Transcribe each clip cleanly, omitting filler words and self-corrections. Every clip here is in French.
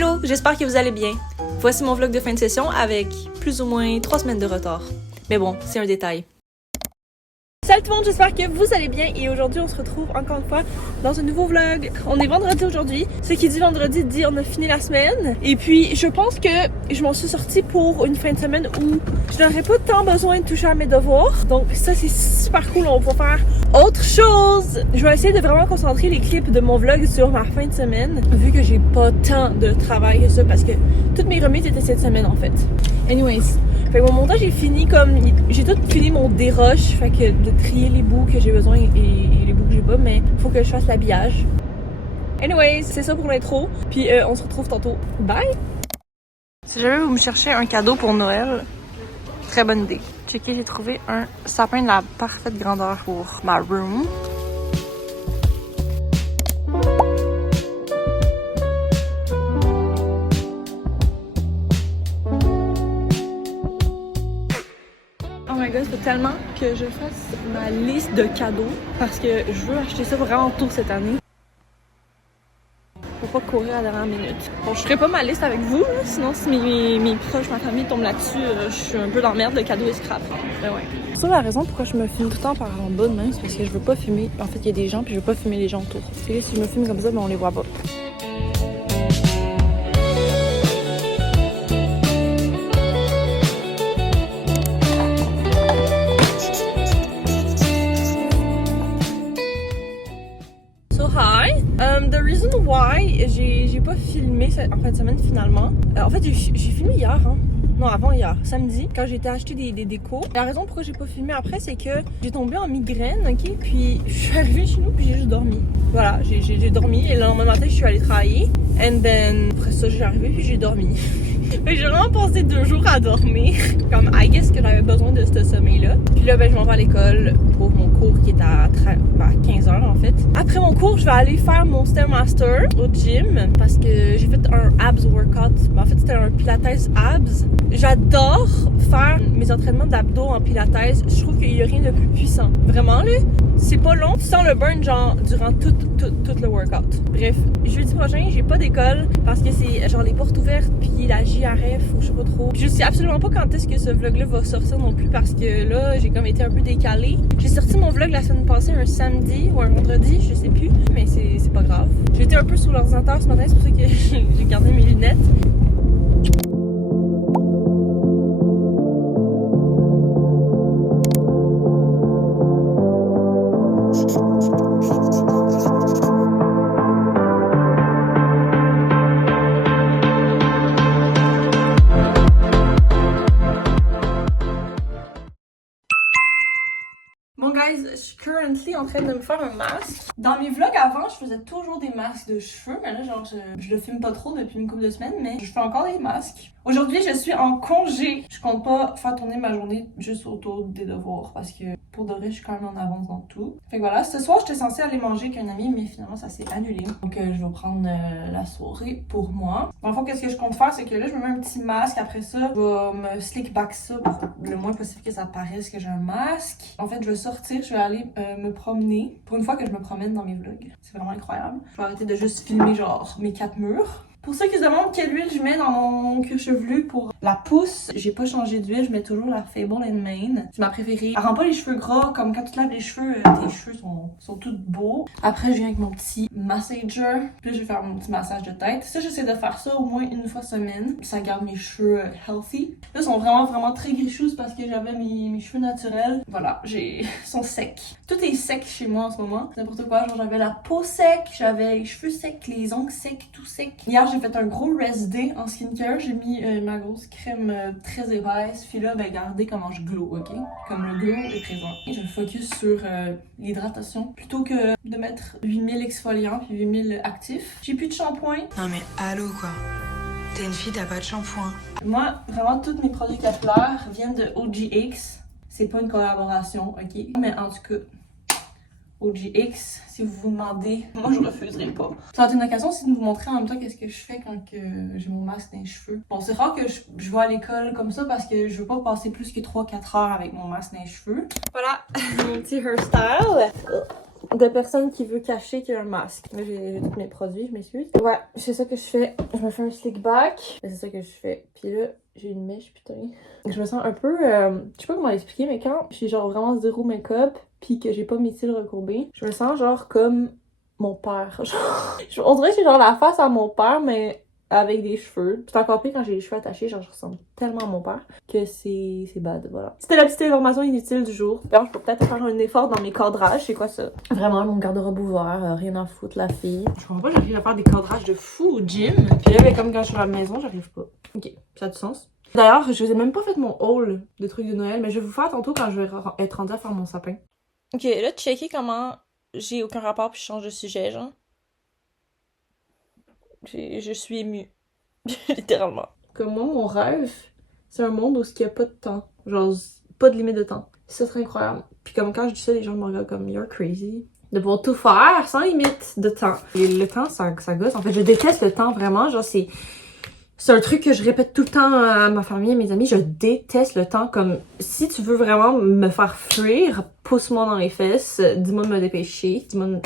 Hello, j'espère que vous allez bien. Voici mon vlog de fin de session avec plus ou moins 3 semaines de retard. Mais bon, c'est un détail. Salut tout le monde, j'espère que vous allez bien et aujourd'hui on se retrouve encore une fois dans un nouveau vlog. On est vendredi aujourd'hui, ce qui dit vendredi dit on a fini la semaine et puis je pense que je m'en suis sortie pour une fin de semaine où je n'aurais pas tant besoin de toucher à mes devoirs, donc ça c'est super cool, on va pouvoir faire autre chose. Je vais essayer de vraiment concentrer les clips de mon vlog sur ma fin de semaine vu que j'ai pas tant de travail que ça parce que toutes mes remises étaient cette semaine en fait. Anyways, fait que mon montage est fini, comme j'ai tout fini mon déroche, fait que de trier les bouts que j'ai besoin et les bouts que j'ai pas, mais faut que je fasse l'habillage. Anyways, c'est ça pour l'intro, puis on se retrouve tantôt. Bye! Si jamais vous me cherchez un cadeau pour Noël, très bonne idée. Checkez, j'ai trouvé un sapin de la parfaite grandeur pour ma room. Il faut tellement que je fasse ma liste de cadeaux parce que je veux acheter ça vraiment tôt cette année. Faut pas courir à la dernière minute. Bon, je ferai pas ma liste avec vous, là, sinon si mes proches, ma famille tombent là-dessus, je suis un peu dans la merde, le cadeau est scrap. Ben ouais. C'est ça la raison pourquoi je me filme tout le temps par en bas de main, c'est parce que je veux pas filmer. En fait, il y a des gens puis je veux pas filmer les gens autour. Et là, si je me filme comme ça, ben on les voit pas. The reason why j'ai pas filmé en fin de semaine finalement. En fait, j'ai filmé hier, hein. Non, avant hier, samedi, quand j'ai été acheter des décos. La raison pourquoi j'ai pas filmé après, c'est que j'ai tombé en migraine, ok? Puis je suis arrivée chez nous, puis j'ai juste dormi. Voilà, j'ai dormi et le lendemain matin, je suis allée travailler. And then, après ça, j'ai arrivé, puis j'ai dormi. Mais j'ai vraiment passé 2 jours à dormir. Comme, I guess que j'avais besoin de ce sommeil-là. Puis là, ben, je m'en vais à l'école pour mon cours qui est à 15h en fait. Après mon cours, je vais aller faire mon Stairmaster au gym parce que j'ai fait un abs workout. En fait, c'était un pilates abs. J'adore faire mes entraînements d'abdos en pilates. Je trouve qu'il n'y a rien de plus puissant. Vraiment, là, c'est pas long. Tu sens le burn, genre, durant tout le workout. Bref, jeudi prochain, j'ai pas d'école parce que c'est genre les portes ouvertes puis la JRF ou je sais pas trop. Puis je sais absolument pas quand est-ce que ce vlog-là va sortir non plus parce que là, j'ai comme été un peu décalée. J'ai sorti mon vlog la semaine passée un samedi ou un vendredi, je sais plus, mais c'est pas grave. J'étais un peu sur l'ordinateur ce matin, c'est pour ça que j'ai gardé mes lunettes. Bon guys, je suis currently en train de me faire un masque. Dans mes vlogs avant, je faisais toujours des masques de cheveux, mais là genre je le filme pas trop depuis une couple de semaines, mais je fais encore des masques. Aujourd'hui, je suis en congé. Je compte pas faire tourner ma journée juste autour des devoirs parce que pour de vrai, je suis quand même en avance dans tout. Fait que voilà, ce soir, j'étais censée aller manger avec un ami, mais finalement, ça s'est annulé. Donc, je vais prendre la soirée pour moi. Dans le fond, qu'est-ce que je compte faire, c'est que là, je me mets un petit masque. Après ça, je vais me slick back ça pour le moins possible que ça paraisse que j'ai un masque. En fait, je vais sortir, je vais aller me promener. Pour une fois que je me promène dans mes vlogs. C'est vraiment incroyable. Je vais arrêter de juste filmer, genre, mes 4 murs. Pour ceux qui se demandent quelle huile je mets dans mon cuir chevelu pour la pousse, j'ai pas changé d'huile, je mets toujours la Fable & Mane. C'est ma préférée. Elle rend pas les cheveux gras, comme quand tu te laves les cheveux, tes cheveux sont tous beaux. Après, je viens avec mon petit massager, puis je vais faire mon petit massage de tête. Ça, j'essaie de faire ça au moins une fois semaine. Ça garde mes cheveux healthy. Là, ils sont vraiment très grichous parce que j'avais mes cheveux naturels. Voilà, ils sont secs. Tout est sec chez moi en ce moment. C'est n'importe quoi, genre j'avais la peau sec, j'avais les cheveux secs, les ongles secs, tout sec. Hier, j'ai fait un gros rest day en skincare. J'ai mis ma grosse crème très épaisse. Puis là, ben, regardez comment je glow, ok? Comme le glow est présent. Et je focus sur l'hydratation plutôt que de mettre 8000 exfoliants puis 8000 actifs. J'ai plus de shampoing. Non mais allô quoi. T'es une fille, t'as pas de shampoing. Moi, vraiment, tous mes produits capillaires viennent de OGX. C'est pas une collaboration, ok? Mais en tout cas, OGX, si vous vous demandez, moi je refuserai pas. Ça va être une occasion aussi de vous montrer en même temps qu'est-ce que je fais quand j'ai mon masque dans les cheveux. Bon, c'est rare que je vais à l'école comme ça parce que je veux pas passer plus que 3-4 heures avec mon masque dans les cheveux. Voilà, mon petit hairstyle. de personne qui veut cacher qu'il y a un masque. Là, j'ai tous mes produits, je m'excuse. Ouais, c'est ça que je fais. Je me fais un slick back. C'est ça que je fais. Puis là, j'ai une mèche, putain. Je me sens un peu... je sais pas comment l'expliquer, mais quand j'ai genre vraiment zéro make-up puis que j'ai pas mes cils recourbés, je me sens genre comme mon père. Genre, on dirait que j'ai genre la face à mon père, mais avec des cheveux. Puis encore pire quand j'ai les cheveux attachés, genre je ressemble tellement à mon père que c'est bad, voilà. C'était la petite information inutile du jour. D'ailleurs, je peux peut-être faire un effort dans mes cadrages, c'est quoi ça? Vraiment, mon garde-robe ouvert, rien à foutre la fille. Je comprends pas, j'arrive à faire des cadrages de fou au gym. Puis là, mais comme quand je suis à la maison, j'arrive pas. Ok, ça a du sens. D'ailleurs, je vous ai même pas fait mon haul de trucs de Noël, mais je vais vous faire tantôt quand je vais être rendue à faire mon sapin. Ok, là, checker comment j'ai aucun rapport puis je change de sujet, genre. Je suis émue. Littéralement. Comme moi, mon rêve, c'est un monde où il n'y a pas de temps. Genre, pas de limite de temps. Ça serait incroyable. Puis comme quand je dis ça, les gens me regardent comme « You're crazy ». De pouvoir tout faire sans limite de temps. Et le temps, ça gosse. En fait, je déteste le temps, vraiment. Genre, c'est un truc que je répète tout le temps à ma famille et mes amis. Je déteste le temps. Comme, si tu veux vraiment me faire fuir, pousse-moi dans les fesses. Dis-moi de me dépêcher. Dis-moi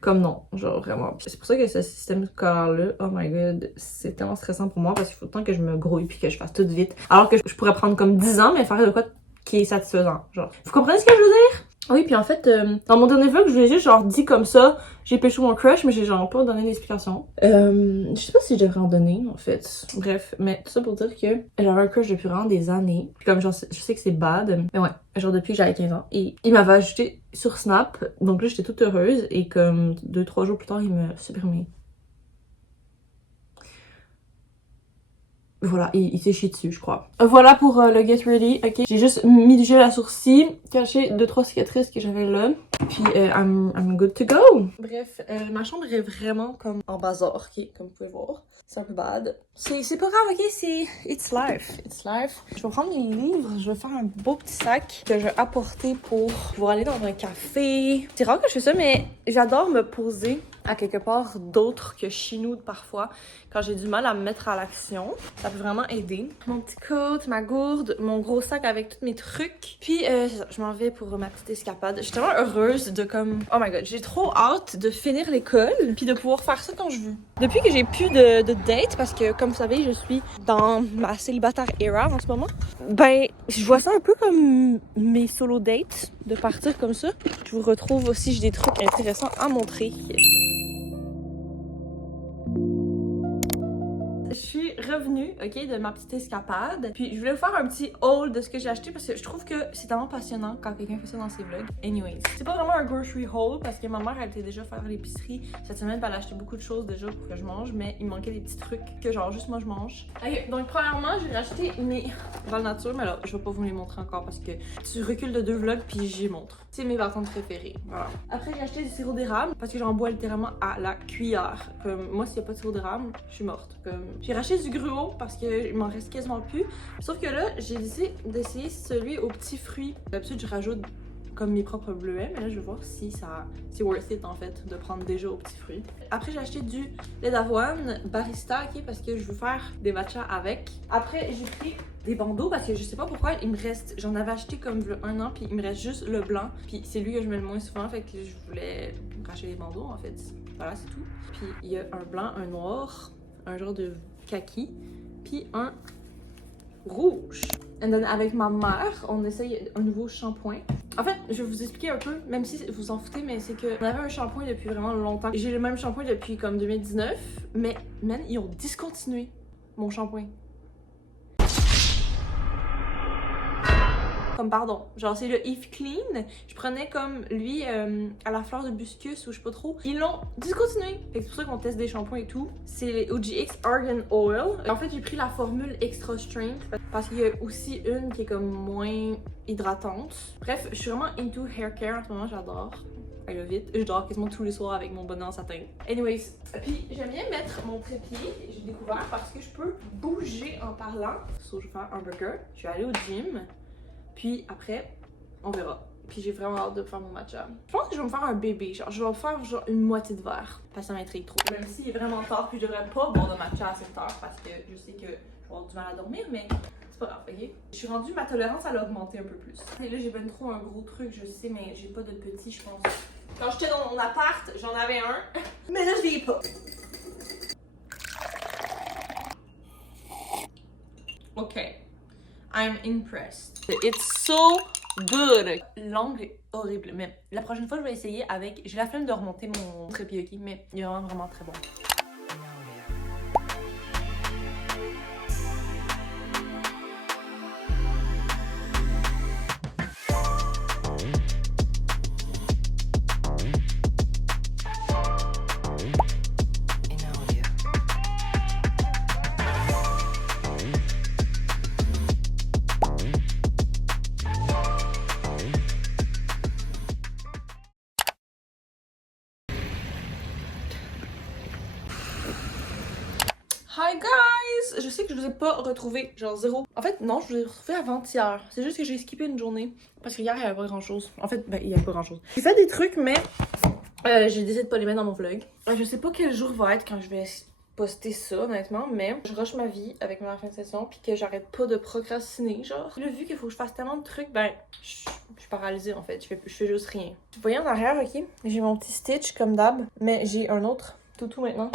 comme non, genre vraiment. C'est pour ça que ce système scolaire-là, oh my god, c'est tellement stressant pour moi parce qu'il faut tant que je me grouille puis que je fasse tout vite. Alors que je pourrais prendre comme 10 ans, mais faire de quoi qui est satisfaisant, genre. Vous comprenez ce que je veux dire? Oui, puis en fait, dans mon dernier vlog, je l'ai juste genre dit comme ça, j'ai pécho mon crush, mais j'ai genre pas donné d'explication. Je sais pas si je devrais en donner, en fait. Bref, mais tout ça pour dire que j'avais un crush depuis vraiment des années. Puis comme genre, je sais que c'est bad, mais ouais, genre depuis que j'avais 15 ans. Et il m'avait ajouté sur Snap, donc là j'étais toute heureuse, et comme 2-3 jours plus tard, il m'a supprimé. Voilà, il s'est chié dessus, je crois. Voilà pour le get ready, ok. J'ai juste mis du gel à sourcils, caché 2-3 cicatrices que j'avais là. Puis I'm good to go. Bref, ma chambre est vraiment comme en bazar, ok, comme vous pouvez voir. C'est un peu bad. C'est pas grave, ok, c'est... It's life, it's life. Je vais prendre mes livres, je vais faire un beau petit sac que je vais apporter pour aller dans un café. C'est rare que je fais ça, mais j'adore me poser à quelque part d'autre que chez nous parfois quand j'ai du mal à me mettre à l'action. Ça peut vraiment aider. Mon petit coat, ma gourde, mon gros sac avec tous mes trucs. Puis c'est ça, je m'en vais pour ma petite escapade. Je suis tellement heureuse de comme... Oh my god, j'ai trop hâte de finir l'école puis de pouvoir faire ça quand je veux. Depuis que j'ai plus de date, parce que comme vous savez, je suis dans ma célibataire era en ce moment, ben je vois ça un peu comme mes solo dates, de partir comme ça. Je vous retrouve aussi, j'ai des trucs intéressants à montrer. Je suis revenue, ok, de ma petite escapade. Puis je voulais vous faire un petit haul de ce que j'ai acheté parce que je trouve que c'est tellement passionnant quand quelqu'un fait ça dans ses vlogs. Anyways, c'est pas vraiment un grocery haul parce que ma mère elle était déjà faire l'épicerie cette semaine, puis elle a acheté beaucoup de choses déjà pour que je mange, mais il me manquait des petits trucs que genre juste moi je mange. Ok, donc premièrement j'ai acheté mes Val Nature, mais là je vais pas vous les montrer encore parce que tu recules de 2 vlogs puis j'y montre. C'est mes bâtons préférés, voilà. Après j'ai acheté du sirop d'érable parce que j'en bois littéralement à la cuillère. Comme moi s'il y a pas de sirop d'érable, je suis morte. Comme j'ai racheté du gruau parce qu'il m'en reste quasiment plus. Sauf que là, j'ai décidé d'essayer celui aux petits fruits. D'habitude, je rajoute comme mes propres bleuets, mais là, je vais voir si c'est worth it en fait de prendre déjà aux petits fruits. Après, j'ai acheté du lait d'avoine barista, ok, parce que je veux faire des matchas avec. Après, j'ai pris des bandeaux parce que je sais pas pourquoi il me reste, j'en avais acheté comme un an, puis il me reste juste le blanc, puis c'est lui que je mets le moins souvent, fait que je voulais racheter des bandeaux en fait. Voilà, c'est tout. Puis il y a un blanc, un noir, un genre de kaki, puis un rouge. Et then, avec ma mère, on essaye un nouveau shampoing. En fait, je vais vous expliquer un peu, même si vous en foutez, mais c'est que on avait un shampoing depuis vraiment longtemps. J'ai le même shampoing depuis comme 2019, mais man, ils ont discontinué mon shampoing. Comme pardon, genre c'est le Eve Clean. Je prenais comme lui à la fleur de hibiscus ou je sais pas trop. Ils l'ont discontinué. C'est pour ça qu'on teste des shampoings et tout. C'est les OGX Argan Oil. En fait, j'ai pris la formule Extra Strength parce qu'il y a aussi une qui est comme moins hydratante. Bref, je suis vraiment into hair care en ce moment, j'adore. I love it. Je dors quasiment tous les soirs avec mon bonnet en satin. Anyways, puis j'aime bien mettre mon trépied, j'ai découvert parce que je peux bouger en parlant. So, je vais faire un burger, je vais aller au gym. Puis après, on verra. Puis j'ai vraiment hâte de faire mon matcha. Je pense que je vais me faire un bébé. Genre, je vais faire genre une moitié de verre. Parce que ça m'intrigue trop. Même s'il est vraiment tard, puis je devrais pas boire de matcha à cette heure. Parce que je sais que je vais avoir du mal à dormir, mais c'est pas grave, ok? Je suis rendue, ma tolérance, elle a augmenté un peu plus. Et là, j'ai ben trop un gros truc, je sais, mais j'ai pas de petit, je pense. Quand j'étais dans mon appart, j'en avais un. Mais là, je l'ai pas. Ok. I'm impressed. It's so good. L'angle est horrible, mais la prochaine fois, je vais essayer avec... J'ai la flemme de remonter mon trépied, ok? Mais il est vraiment très bon. Hi guys! Je sais que je vous ai pas retrouvé, genre zéro. En fait, non, je vous ai retrouvé avant-hier. C'est juste que j'ai skippé une journée. Parce que hier, il y avait pas grand-chose. En fait, ben, il y avait pas grand-chose. J'ai fait des trucs, mais j'ai décidé de pas les mettre dans mon vlog. Je sais pas quel jour va être quand je vais poster ça, honnêtement, mais je rush ma vie avec ma fin de session, puis que j'arrête pas de procrastiner, genre. Là, vu qu'il faut que je fasse tellement de trucs, ben, je suis paralysée, en fait. Je fais juste rien. Vous voyez en arrière, ok? J'ai mon petit Stitch, comme d'hab, mais j'ai un autre toutou maintenant.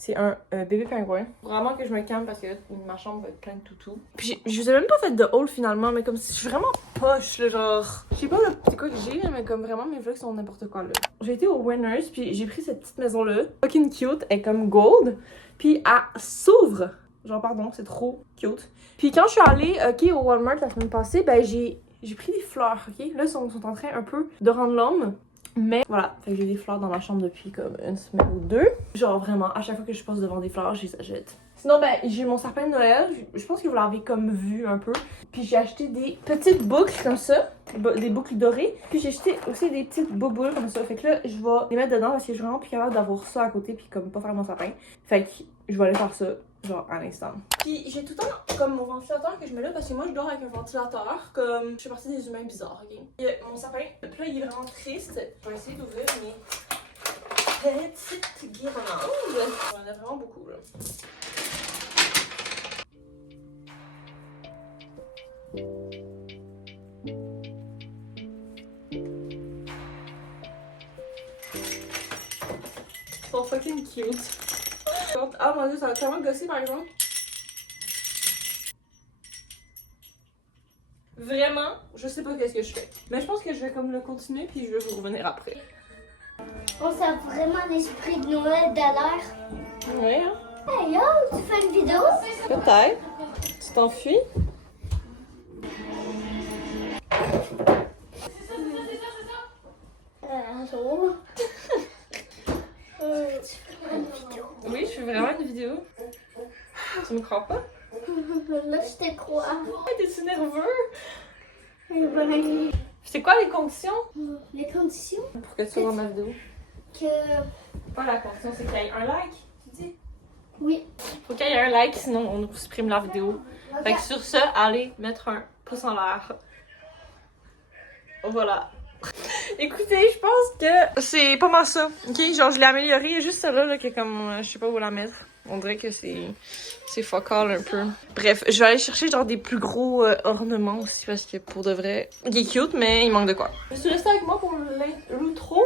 C'est un bébé pingouin. Vraiment que je me calme parce que là, ma chambre va être pleine de toutous. Puis je vous ai même pas fait de haul finalement, mais comme si je suis vraiment poche, là, genre. Je sais pas c'est quoi que j'ai, mais comme vraiment mes vlogs sont n'importe quoi là. J'ai été au Winners, puis j'ai pris cette petite maison là. Fucking cute, elle est comme gold. Puis elle s'ouvre. Genre, pardon, c'est trop cute. Puis quand je suis allée, ok, au Walmart la semaine passée, ben j'ai pris des fleurs, ok. Là, ils sont en train un peu de rendre l'homme. Mais voilà, fait que j'ai des fleurs dans ma chambre depuis comme une semaine ou deux. Genre vraiment, à chaque fois que je passe devant des fleurs, je les achète. Sinon, ben, j'ai mon sapin de Noël. Je pense que vous l'avez comme vu un peu. Puis j'ai acheté des petites boucles comme ça. Des boucles dorées. Puis j'ai acheté aussi des petites bouboules comme ça. Fait que là, je vais les mettre dedans parce que je suis vraiment plus capable d'avoir ça à côté. Puis comme pas faire mon sapin. Fait que je vais aller faire ça. Genre à l'instant. Puis j'ai tout le temps comme mon ventilateur que je mets là parce que moi je dors avec un ventilateur comme je fais partie des humains bizarres, ok? Et mon sapin, puis là il est vraiment triste. Je vais essayer d'ouvrir mes petites guirlandes. Il y en a vraiment beaucoup là. Ils sont fucking cute. Ah mon dieu, ça va tellement gosser par exemple. Vraiment, je sais pas qu'est-ce que je fais. Mais je pense que je vais comme le continuer puis je vais vous revenir après. On sent vraiment l'esprit de Noël de l'air. Oui, hein? Hey yo, tu fais une vidéo? Peut-être. Tu t'enfuis? Bonjour. Oui, je fais vraiment une vidéo. Tu me crois pas? Là, je te crois. T'es-tu nerveux? Eh ben, C'est quoi les conditions? les conditions Pour que tu sois dans ma vidéo. que... Pas la condition, c'est qu'il y ait un like, tu dis? Oui. Faut qu'il y ait un like, sinon on nous supprime la vidéo. Fait que sur ce, allez mettre un pouce en l'air. Voilà. Écoutez, je pense que c'est pas mal ça. Ok, genre je l'ai amélioré. Il y a juste celle-là là, qui est comme, je sais pas où la mettre. On dirait que c'est fuck all un peu. Bref, je vais aller chercher genre des plus gros ornements aussi parce que pour de vrai, il est cute mais il manque de quoi. Je suis restée avec moi pour l'outro.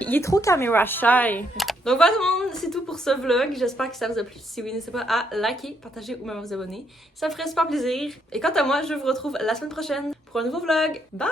Il est trop caméra shy. Donc voilà tout le monde, c'est tout pour ce vlog. J'espère que ça vous a plu. Si oui, n'hésitez pas à liker, partager ou même à vous abonner. Ça me ferait super plaisir. Et quant à moi, je vous retrouve la semaine prochaine pour un nouveau vlog. Bye!